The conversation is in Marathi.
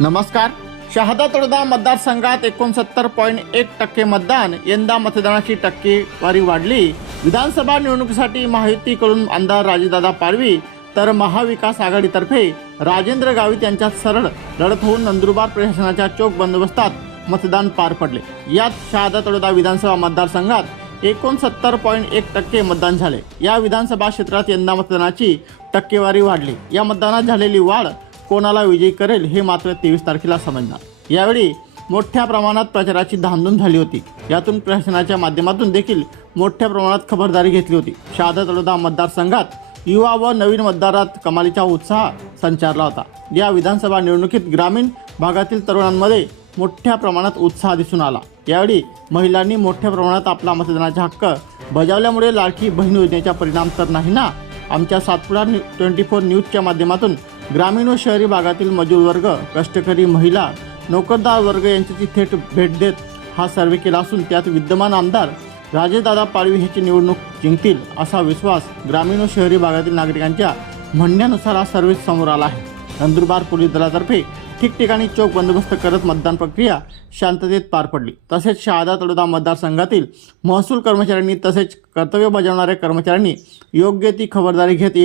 नमस्कार. शहादा तळोदा मतदारसंघात 69.1% मतदान. यंदा मतदानाची टक्केवारी वाढली. विधानसभा निवडणुकीसाठी महायुतीकडून आमदार राजेदादा पाडवी तर महाविकास आघाडीतर्फे राजेंद्र गावित यांच्यात सरळ लढत होऊन नंदुरबार प्रशासनाच्या चोख बंदोबस्तात मतदान पार पडले. यात शहादा तळोदा विधानसभा मतदारसंघात 69.1% मतदान झाले. या विधानसभा क्षेत्रात यंदा मतदानाची टक्केवारी वाढली. या मतदानात झालेली वाढ कोणाला विजयी करेल हे मात्र 23 तारखेला समजणार. यावेळी मोठ्या प्रमाणात प्रचाराची धामधूम झाली होती. यातून प्रशासनाच्या माध्यमातून देखील मोठ्या प्रमाणात खबरदारी घेतली होती. शहादा तळोदा मतदारसंघात युवा व नवीन मतदारात कमालीचा उत्साह संचारला होता. या विधानसभा निवडणुकीत ग्रामीण भागातील तरुणांमध्ये मोठ्या प्रमाणात उत्साह दिसून आला. यावेळी महिलांनी मोठ्या प्रमाणात आपला मतदानाचा हक्क बजावल्यामुळे लाडकी बहीण योजनेचा परिणाम तर नाही ना. आमच्या सातपुडा 24 न्यूजच्या माध्यमातून ग्रामीण व शहरी भागातील मजूर वर्ग, कष्टकरी महिला, नोकरदार वर्ग यांची थेट भेट देत हा सर्वे केला असून त्यात विद्यमान आमदार राजेदादा पाडवी ह्याची निवडणूक जिंकतील असा विश्वास ग्रामीण व शहरी भागातील नागरिकांच्या म्हणण्यानुसार हा सर्वे समोर आला आहे. नंदुरबार पोलीस दलातर्फे ठिकठिकाणी चोख बंदोबस्त करत मतदान प्रक्रिया शांततेत पार पडली. तसेच शहादा तळोदा मतदारसंघातील महसूल कर्मचाऱ्यांनी तसेच कर्तव्य बजावणाऱ्या कर्मचाऱ्यांनी योग्य ती खबरदारी घेत